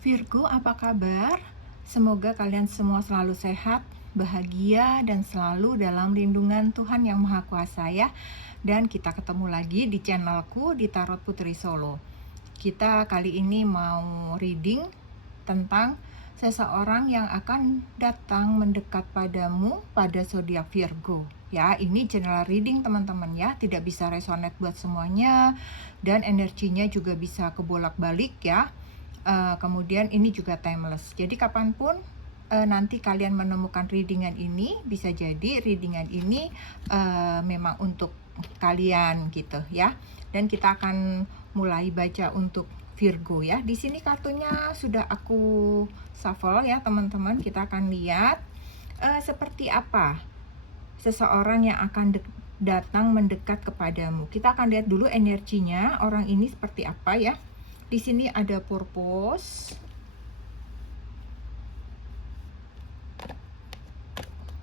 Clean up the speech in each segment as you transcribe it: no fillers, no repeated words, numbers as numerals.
Virgo, apa kabar? Semoga kalian semua selalu sehat, bahagia, dan selalu dalam lindungan Tuhan Yang Maha Kuasa ya. Dan kita ketemu lagi di channelku di Tarot Putri Solo. Kita kali ini mau reading tentang seseorang yang akan datang mendekat padamu pada zodiak Virgo. Ya, ini general reading teman-teman ya, tidak bisa resonate buat semuanya dan energinya juga bisa kebolak-balik ya. Kemudian ini juga timeless. Jadi kapanpun nanti kalian menemukan readingan ini, bisa jadi readingan ini memang untuk kalian gitu ya. Dan kita akan mulai baca untuk Virgo ya. Di sini kartunya sudah aku shuffle ya teman-teman. Kita akan lihat seperti apa seseorang yang akan datang mendekat kepadamu. Kita akan lihat dulu energinya orang ini seperti apa ya. Di sini ada purpose.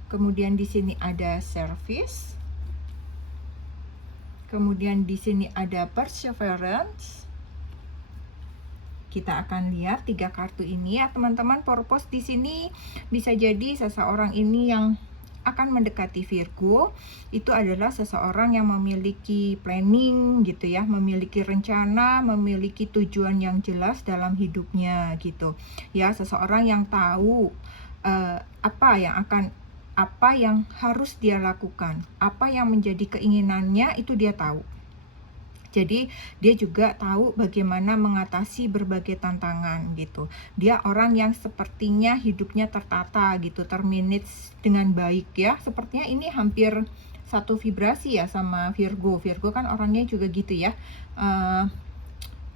Kemudian di sini ada service. Kemudian di sini ada perseverance. Kita akan lihat 3 kartu ini ya, teman-teman. Purpose di sini bisa jadi seseorang ini yang akan mendekati Virgo itu adalah seseorang yang memiliki planning gitu ya, memiliki rencana, memiliki tujuan yang jelas dalam hidupnya gitu ya, seseorang yang tahu apa yang harus dia lakukan, apa yang menjadi keinginannya itu dia tahu. Jadi dia juga tahu bagaimana mengatasi berbagai tantangan gitu. Dia orang yang sepertinya hidupnya tertata gitu, termanage dengan baik ya. Sepertinya ini hampir satu vibrasi ya sama Virgo. Virgo kan orangnya juga gitu ya.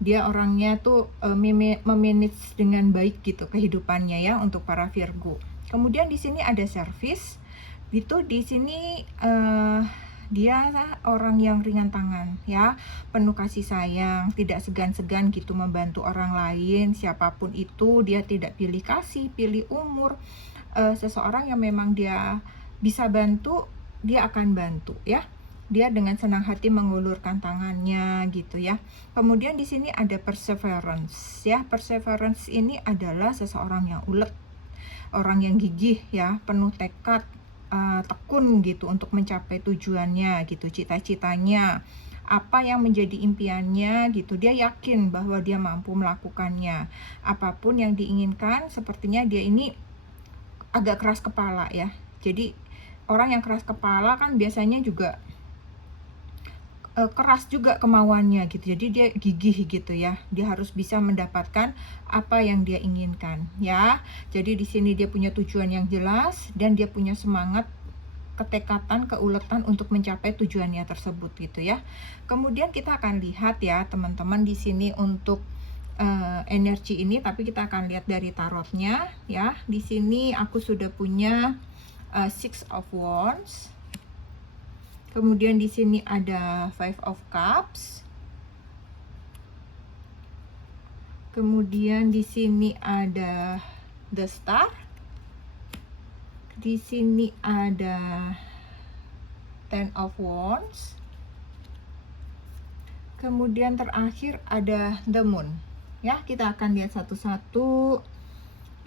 Dia orangnya tuh memanage dengan baik gitu kehidupannya ya untuk para Virgo. Kemudian di sini ada service. Itu di sini dia orang yang ringan tangan ya, penuh kasih sayang, tidak segan-segan gitu membantu orang lain, siapapun itu. Dia tidak pilih kasih, pilih umur. Seseorang yang memang dia bisa bantu, dia akan bantu ya. Dia dengan senang hati mengulurkan tangannya gitu ya. Kemudian di sini ada perseverance ya. Perseverance ini adalah seseorang yang ulet, orang yang gigih ya, penuh tekad, tekun gitu untuk mencapai tujuannya gitu, cita-citanya, apa yang menjadi impiannya gitu. Dia yakin bahwa dia mampu melakukannya. Apapun yang diinginkan, sepertinya dia ini agak keras kepala ya. Jadi orang yang keras kepala kan biasanya juga keras juga kemauannya gitu. Jadi dia gigih gitu ya. Dia harus bisa mendapatkan apa yang dia inginkan ya. Jadi di sini dia punya tujuan yang jelas dan dia punya semangat, ketekatan, keuletan untuk mencapai tujuannya tersebut gitu ya. Kemudian kita akan lihat ya teman-teman di sini untuk energi ini, tapi kita akan lihat dari tarotnya ya. Di sini aku sudah punya Six of Wands. Kemudian di sini ada Five of Cups. Kemudian di sini ada The Star. Di sini ada Ten of Wands. Kemudian terakhir ada The Moon. Ya, kita akan lihat satu-satu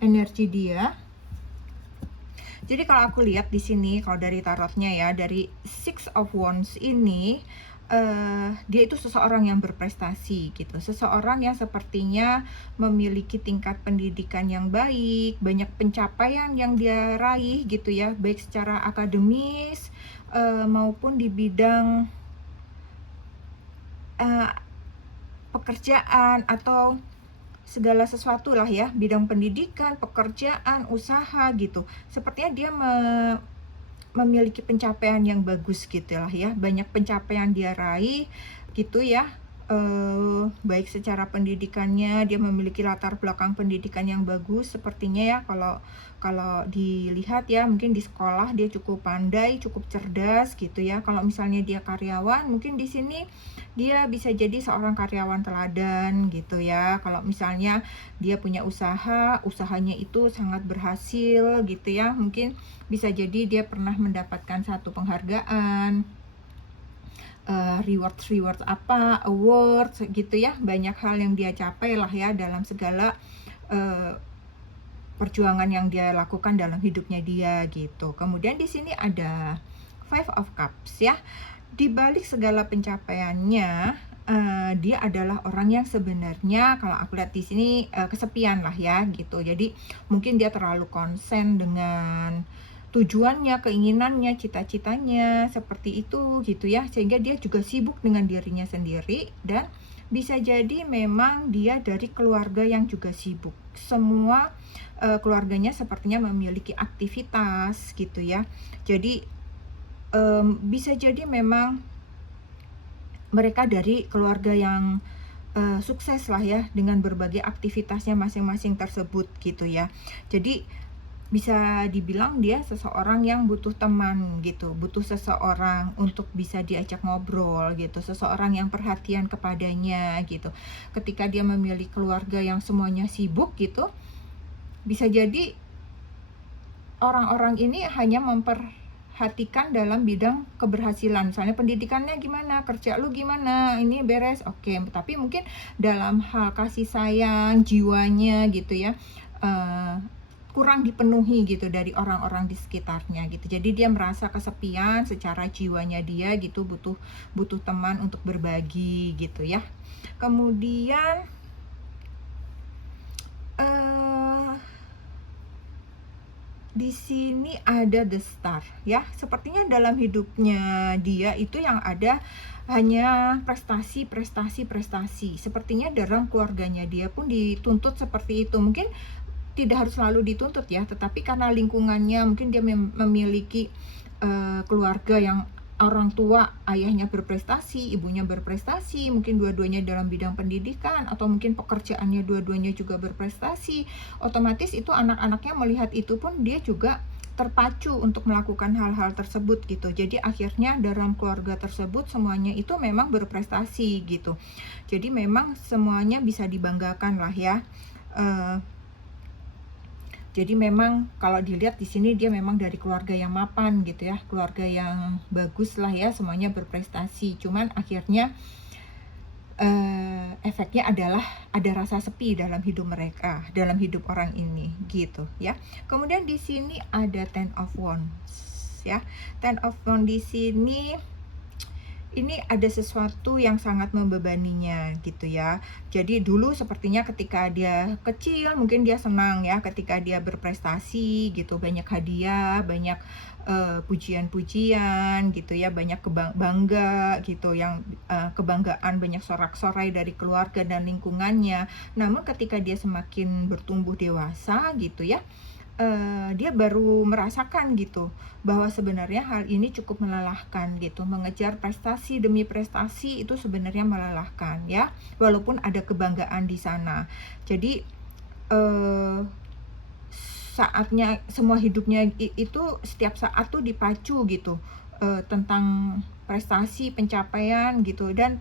energi dia. Jadi kalau aku lihat di sini, kalau dari tarotnya ya, dari Six of Wands ini, dia itu seseorang yang berprestasi gitu, seseorang yang sepertinya memiliki tingkat pendidikan yang baik, banyak pencapaian yang dia raih gitu ya, baik secara akademis maupun di bidang pekerjaan atau segala sesuatu lah ya, bidang pendidikan, pekerjaan, usaha gitu. Sepertinya dia memiliki pencapaian yang bagus gitu lah ya, banyak pencapaian dia raih gitu ya. Baik secara pendidikannya, dia memiliki latar belakang pendidikan yang bagus sepertinya ya. Kalau dilihat ya, mungkin di sekolah dia cukup pandai, cukup cerdas gitu ya. Kalau misalnya dia karyawan, mungkin di sini dia bisa jadi seorang karyawan teladan gitu ya. Kalau misalnya dia punya usaha, usahanya itu sangat berhasil gitu ya, mungkin bisa jadi dia pernah mendapatkan satu penghargaan, reward apa, award gitu ya. Banyak hal yang dia capai lah ya dalam segala eee, perjuangan yang dia lakukan dalam hidupnya dia gitu. Kemudian di sini ada Five of Cups ya. Di balik segala pencapaiannya, dia adalah orang yang sebenarnya kalau aku lihat di sini, kesepian lah ya gitu. Jadi mungkin dia terlalu konsen dengan tujuannya, keinginannya, cita-citanya seperti itu gitu ya. Sehingga dia juga sibuk dengan dirinya sendiri dan bisa jadi memang dia dari keluarga yang juga sibuk. Semua keluarganya sepertinya memiliki aktivitas gitu ya. Jadi bisa jadi memang mereka dari keluarga yang sukses lah ya dengan berbagai aktivitasnya masing-masing tersebut gitu ya. Jadi bisa dibilang dia seseorang yang butuh teman gitu, butuh seseorang untuk bisa diajak ngobrol gitu, seseorang yang perhatian kepadanya gitu. Ketika dia memilih keluarga yang semuanya sibuk gitu, bisa jadi orang-orang ini hanya memperhatikan dalam bidang keberhasilan. Misalnya pendidikannya gimana, kerja lu gimana, ini beres, oke. Tapi mungkin dalam hal kasih sayang, jiwanya gitu ya, kurang dipenuhi gitu dari orang-orang di sekitarnya gitu. Jadi dia merasa kesepian secara jiwanya dia gitu, butuh teman untuk berbagi gitu ya. Kemudian di sini ada The Star ya. Sepertinya dalam hidupnya dia itu yang ada hanya prestasi, prestasi, prestasi. Sepertinya dalam keluarganya dia pun dituntut seperti itu. Mungkin tidak harus selalu dituntut ya, tetapi karena lingkungannya mungkin dia memiliki keluarga yang orang tua ayahnya berprestasi, ibunya berprestasi, mungkin dua-duanya dalam bidang pendidikan atau mungkin pekerjaannya dua-duanya juga berprestasi. Otomatis itu anak-anaknya melihat itu pun dia juga terpacu untuk melakukan hal-hal tersebut gitu. Jadi akhirnya dalam keluarga tersebut semuanya itu memang berprestasi gitu. Jadi memang semuanya bisa dibanggakan lah ya. Jadi memang kalau dilihat di sini dia memang dari keluarga yang mapan gitu ya, keluarga yang bagus lah ya, semuanya berprestasi. Cuman akhirnya efeknya adalah ada rasa sepi dalam hidup mereka, dalam hidup orang ini gitu ya. Kemudian di sini ada Ten of Wands ya. Ten of Wands di sini ini ada sesuatu yang sangat membebaninya gitu ya. Jadi dulu sepertinya ketika dia kecil mungkin dia senang ya ketika dia berprestasi gitu, banyak hadiah, banyak pujian-pujian gitu ya, banyak bangga gitu yang kebanggaan, banyak sorak-sorai dari keluarga dan lingkungannya. Namun ketika dia semakin bertumbuh dewasa gitu ya, dia baru merasakan gitu bahwa sebenarnya hal ini cukup melelahkan gitu. Mengejar prestasi demi prestasi itu sebenarnya melelahkan ya, walaupun ada kebanggaan di sana. Jadi saatnya semua hidupnya itu setiap saat tuh dipacu gitu tentang prestasi, pencapaian gitu. Dan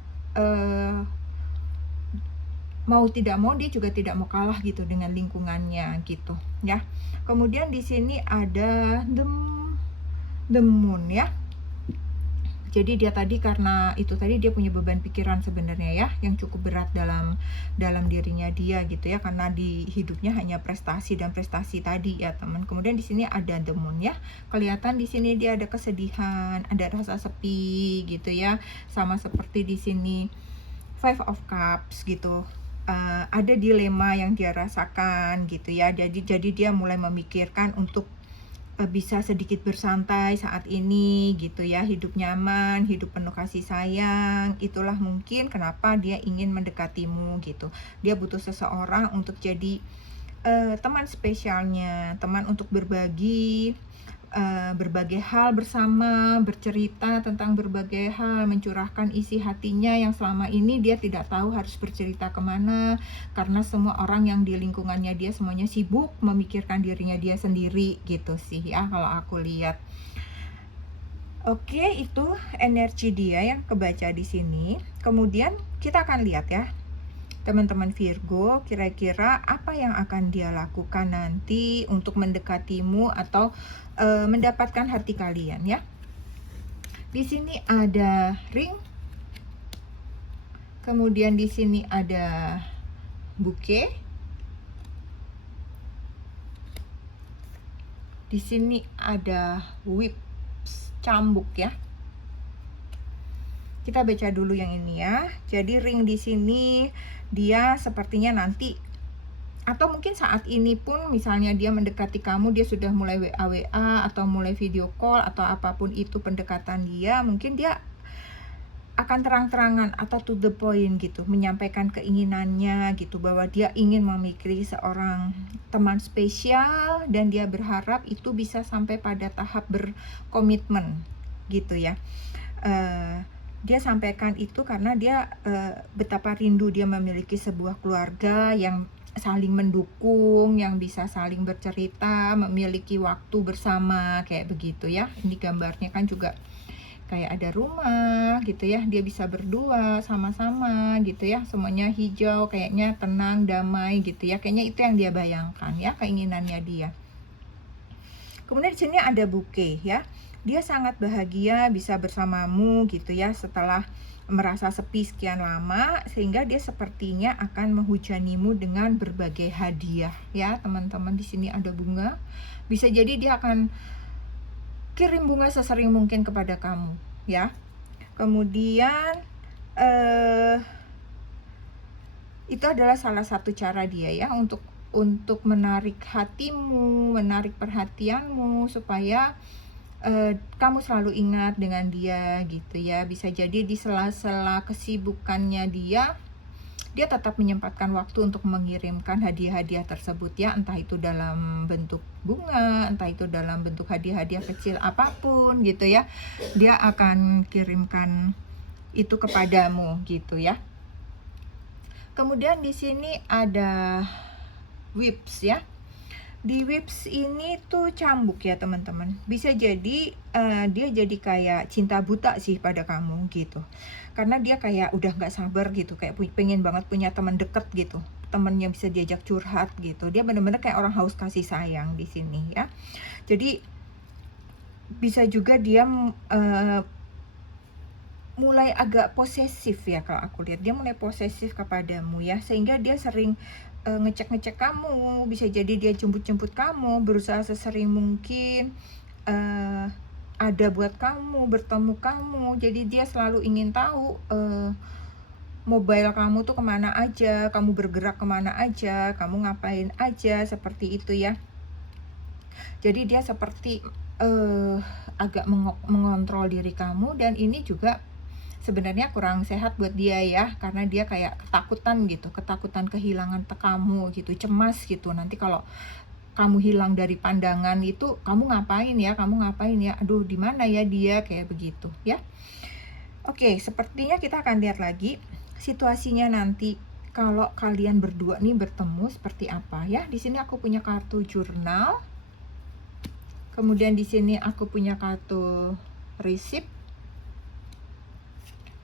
mau tidak mau dia juga tidak mau kalah gitu dengan lingkungannya gitu ya. Kemudian di sini ada the moon ya. Jadi dia tadi karena itu tadi dia punya beban pikiran sebenarnya ya, yang cukup berat dalam dirinya dia gitu ya, karena di hidupnya hanya prestasi dan prestasi tadi ya teman. Kemudian di sini ada the moon ya. Kelihatan di sini dia ada kesedihan, ada rasa sepi gitu ya. Sama seperti di sini Five of Cups gitu. Ada dilema yang dia rasakan gitu ya. Jadi dia mulai memikirkan untuk bisa sedikit bersantai saat ini gitu ya, hidup nyaman, hidup penuh kasih sayang. Itulah mungkin kenapa dia ingin mendekatimu gitu. Dia butuh seseorang untuk jadi teman spesialnya, teman untuk berbagi berbagai hal bersama, bercerita tentang berbagai hal, mencurahkan isi hatinya yang selama ini dia tidak tahu harus bercerita kemana, karena semua orang yang di lingkungannya dia semuanya sibuk memikirkan dirinya dia sendiri gitu sih ya kalau aku lihat. Oke, itu energi dia yang kebaca di sini. Kemudian kita akan lihat ya, teman-teman Virgo, kira-kira apa yang akan dia lakukan nanti untuk mendekatimu atau mendapatkan hati kalian ya. Di sini ada ring. Kemudian di sini ada bouquet. Di sini ada whips, cambuk ya. Kita baca dulu yang ini ya. Jadi ring di sini dia sepertinya nanti, atau mungkin saat ini pun misalnya dia mendekati kamu, dia sudah mulai WA atau mulai video call atau apapun itu pendekatan dia, mungkin dia akan terang-terangan atau to the point gitu, menyampaikan keinginannya gitu, bahwa dia ingin memiliki seorang teman spesial dan dia berharap itu bisa sampai pada tahap berkomitmen gitu ya. Dia sampaikan itu karena dia betapa rindu dia memiliki sebuah keluarga yang saling mendukung, yang bisa saling bercerita, memiliki waktu bersama kayak begitu ya. Ini gambarnya kan juga kayak ada rumah gitu ya, dia bisa berdua sama-sama gitu ya, semuanya hijau, kayaknya tenang, damai gitu ya, kayaknya itu yang dia bayangkan ya, keinginannya dia. Kemudian di sini ada bouquet ya, dia sangat bahagia bisa bersamamu gitu ya, setelah merasa sepi sekian lama, sehingga dia sepertinya akan menghujanimu dengan berbagai hadiah ya teman-teman. Di sini ada bunga, bisa jadi dia akan kirim bunga sesering mungkin kepada kamu ya. Kemudian itu adalah salah satu cara dia ya untuk menarik hatimu, menarik perhatianmu, supaya kamu selalu ingat dengan dia gitu ya. Bisa jadi di sela-sela kesibukannya dia tetap menyempatkan waktu untuk mengirimkan hadiah-hadiah tersebut ya, entah itu dalam bentuk bunga, entah itu dalam bentuk hadiah-hadiah kecil apapun gitu ya, dia akan kirimkan itu kepadamu gitu ya. Kemudian di sini ada whips ya. Di whips ini tuh cambuk ya teman-teman. Bisa jadi dia jadi kayak cinta buta sih pada kamu gitu. Karena dia kayak udah nggak sabar gitu, kayak pengen banget punya teman deket gitu, temen yang bisa diajak curhat gitu. Dia bener-bener kayak orang haus kasih sayang di sini ya. Jadi bisa juga dia mulai agak posesif ya, kalau aku lihat dia mulai posesif kepadamu ya, sehingga dia sering ngecek-ngecek kamu. Bisa jadi dia jemput-jemput kamu, berusaha sesering mungkin ada buat kamu, bertemu kamu. Jadi dia selalu ingin tahu mobile kamu tuh kemana aja, kamu bergerak kemana aja, kamu ngapain aja, seperti itu ya. Jadi dia seperti agak mengontrol diri kamu, dan ini juga sebenarnya kurang sehat buat dia ya, karena dia kayak ketakutan gitu, ketakutan kehilangan kamu gitu, cemas gitu. Nanti kalau kamu hilang dari pandangan itu, kamu ngapain ya, aduh di mana ya dia, kayak begitu ya. Oke, sepertinya kita akan lihat lagi situasinya nanti kalau kalian berdua nih bertemu seperti apa ya. Di sini aku punya kartu jurnal, kemudian di sini aku punya kartu receipt,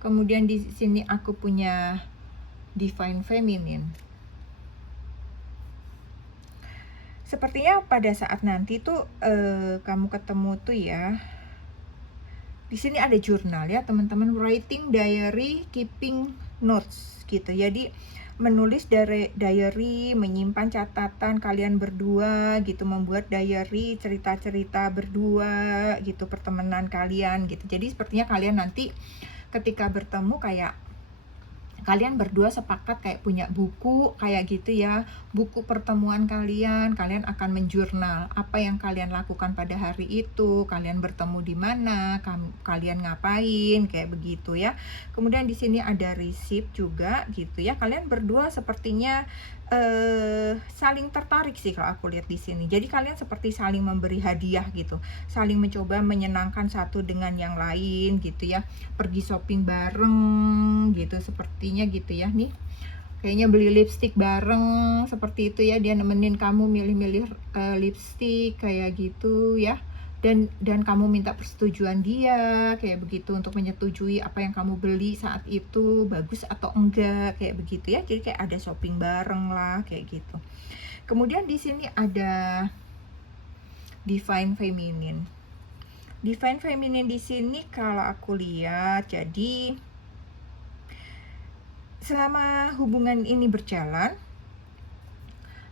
kemudian di sini aku punya divine feminine. Sepertinya pada saat nanti tuh kamu ketemu tuh ya, di sini ada jurnal ya teman-teman, writing diary, keeping notes gitu. Jadi menulis diary, menyimpan catatan kalian berdua gitu, membuat diary, cerita-cerita berdua gitu, pertemanan kalian gitu. Jadi sepertinya kalian nanti ketika bertemu kayak kalian berdua sepakat kayak punya buku kayak gitu ya, buku pertemuan kalian akan menjurnal apa yang kalian lakukan pada hari itu, kalian bertemu di mana, kalian ngapain, kayak begitu ya. Kemudian di sini ada resip juga gitu ya, kalian berdua sepertinya saling tertarik sih kalau aku lihat di sini. Jadi kalian seperti saling memberi hadiah gitu, saling mencoba menyenangkan satu dengan yang lain gitu ya, pergi shopping bareng gitu sepertinya gitu ya. Nih kayaknya beli lipstick bareng seperti itu ya, dia nemenin kamu milih-milih lipstick kayak gitu ya, dan kamu minta persetujuan dia kayak begitu untuk menyetujui apa yang kamu beli saat itu bagus atau enggak, kayak begitu ya. Jadi kayak ada shopping bareng lah kayak gitu. Kemudian di sini ada divine feminine. Divine feminine di sini kalau aku lihat, jadi selama hubungan ini berjalan,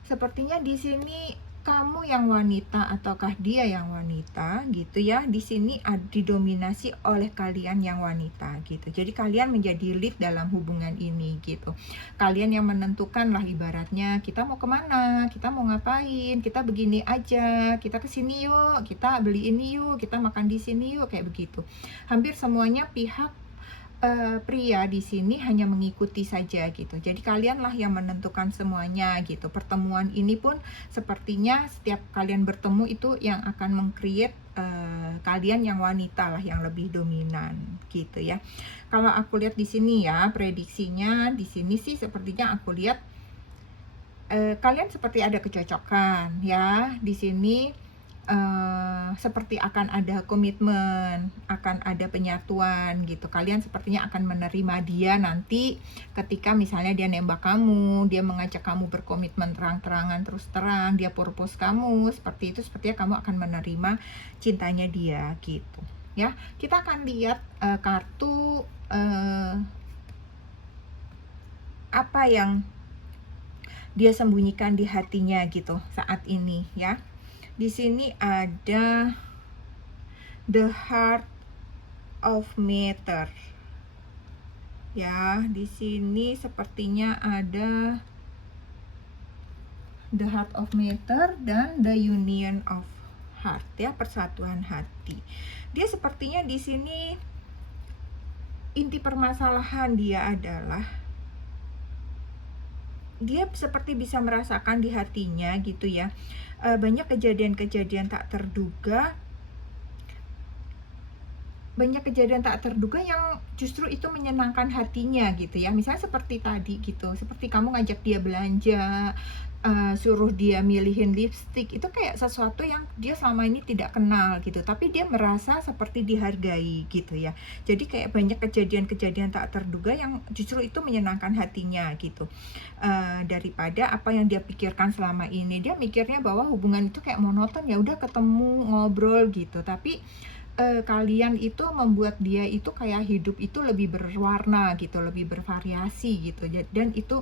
sepertinya di sini kamu yang wanita ataukah dia yang wanita gitu ya. Di sini didominasi oleh kalian yang wanita gitu. Jadi kalian menjadi lead dalam hubungan ini gitu. Kalian yang menentukan lah ibaratnya, kita mau kemana, kita mau ngapain, kita begini aja, kita kesini yuk, kita beli ini yuk, kita makan di sini yuk, kayak begitu. Hampir semuanya pihak pria di sini hanya mengikuti saja gitu. Jadi kalianlah yang menentukan semuanya gitu. Pertemuan ini pun sepertinya setiap kalian bertemu itu yang akan meng-create kalian yang wanita lah yang lebih dominan gitu ya. Kalau aku lihat di sini ya, prediksinya di sini sih sepertinya aku lihat kalian seperti ada kecocokan ya. Di sini seperti akan ada komitmen, akan ada penyatuan gitu. Kalian sepertinya akan menerima dia nanti ketika misalnya dia nembak kamu, dia mengajak kamu berkomitmen terang-terangan terus terang, dia purpose kamu, seperti itu sepertinya kamu akan menerima cintanya dia gitu. Ya, kita akan lihat kartu apa yang dia sembunyikan di hatinya gitu saat ini ya. Di sini ada the heart of matter. Ya, di sini sepertinya ada the heart of matter dan the union of heart ya, persatuan hati. Dia sepertinya di sini inti permasalahan dia adalah dia seperti bisa merasakan di hatinya gitu ya. Banyak kejadian-kejadian tak terduga, yang justru itu menyenangkan hatinya gitu ya. Misalnya seperti tadi gitu, seperti kamu ngajak dia belanja, suruh dia milihin lipstick, itu kayak sesuatu yang dia selama ini tidak kenal gitu, tapi dia merasa seperti dihargai gitu ya. Jadi kayak banyak kejadian-kejadian tak terduga yang justru itu menyenangkan hatinya gitu, daripada apa yang dia pikirkan selama ini. Dia mikirnya bahwa hubungan itu kayak monoton, ya udah ketemu ngobrol gitu, tapi kalian itu membuat dia itu kayak hidup itu lebih berwarna gitu, lebih bervariasi gitu. Dan itu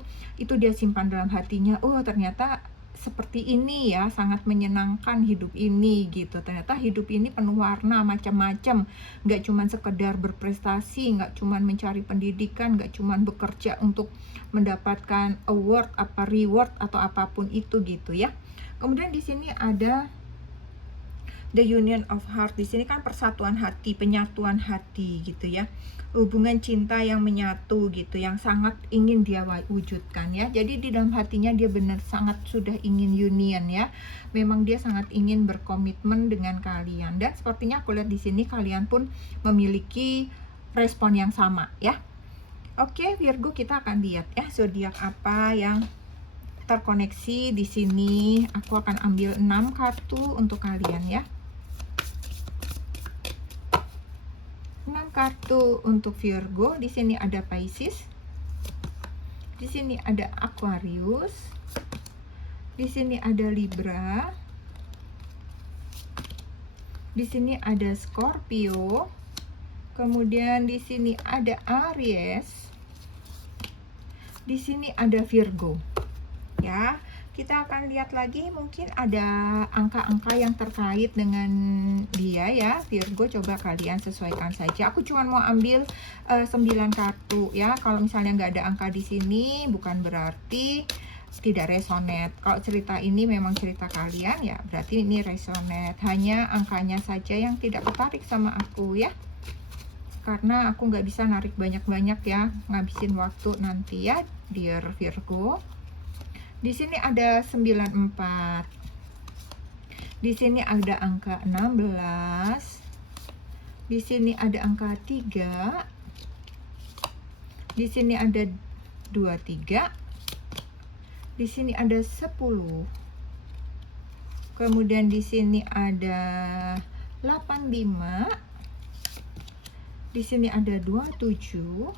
dia simpan dalam hatinya. Oh, ternyata seperti ini ya, sangat menyenangkan hidup ini gitu. Ternyata hidup ini penuh warna macam-macam. Nggak cuma sekedar berprestasi, nggak cuma mencari pendidikan, nggak cuma bekerja untuk mendapatkan award, reward atau apapun itu gitu ya. Kemudian di sini ada the union of heart. Di sini kan persatuan hati, penyatuan hati gitu ya. Hubungan cinta yang menyatu gitu, yang sangat ingin dia wujudkan ya. Jadi di dalam hatinya dia benar sangat sudah ingin union ya. Memang dia sangat ingin berkomitmen dengan kalian, dan sepertinya aku lihat di sini kalian pun memiliki respon yang sama ya. Oke, Virgo, kita akan lihat ya zodiak apa yang terkoneksi di sini. Aku akan ambil 6 kartu untuk kalian ya. 6 kartu untuk Virgo. Di sini ada Pisces. Di sini ada Aquarius. Di sini ada Libra. Di sini ada Scorpio. Kemudian di sini ada Aries. Di sini ada Virgo. Ya, kita akan lihat lagi, mungkin ada angka-angka yang terkait dengan dia ya. Virgo, coba kalian sesuaikan saja. Aku cuma mau ambil 9 kartu ya. Kalau misalnya nggak ada angka di sini, bukan berarti tidak resonate. Kalau cerita ini memang cerita kalian ya, berarti ini resonate. Hanya angkanya saja yang tidak tertarik sama aku ya. Karena aku nggak bisa narik banyak-banyak ya, ngabisin waktu nanti ya, dear Virgo. Di sini ada 94. Di sini ada angka 16. Di sini ada angka 3. Di sini ada 23. Di sini ada 10. Kemudian di sini ada 85. Di sini ada 27.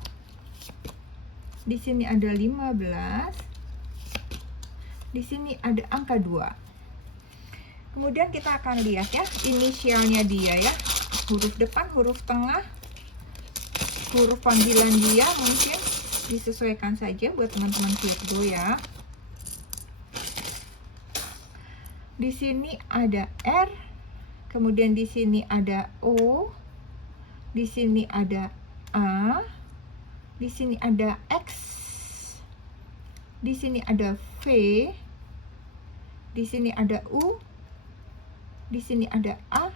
Di sini ada 15. Di sini ada angka 2. Kemudian kita akan lihat ya inisialnya dia ya. Huruf depan, huruf tengah, huruf panggilan dia mungkin disesuaikan saja buat teman-teman Virgo ya. Di sini ada R, kemudian di sini ada O, di sini ada A, di sini ada X, di sini ada V, di sini ada U, di sini ada A,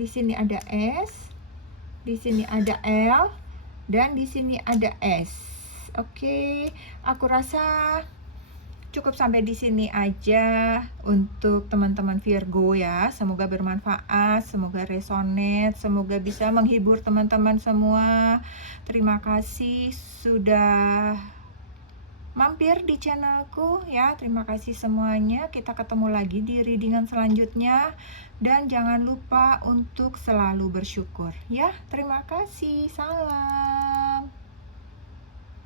di sini ada S, di sini ada L, dan di sini ada S. Oke, aku rasa cukup sampai di sini aja untuk teman-teman Virgo ya. Semoga bermanfaat, semoga resonate, semoga bisa menghibur teman-teman semua. Terima kasih sudah mampir di channelku ya. Terima kasih semuanya. Kita ketemu lagi di readingan selanjutnya. Dan jangan lupa untuk selalu bersyukur ya. Terima kasih. Salam.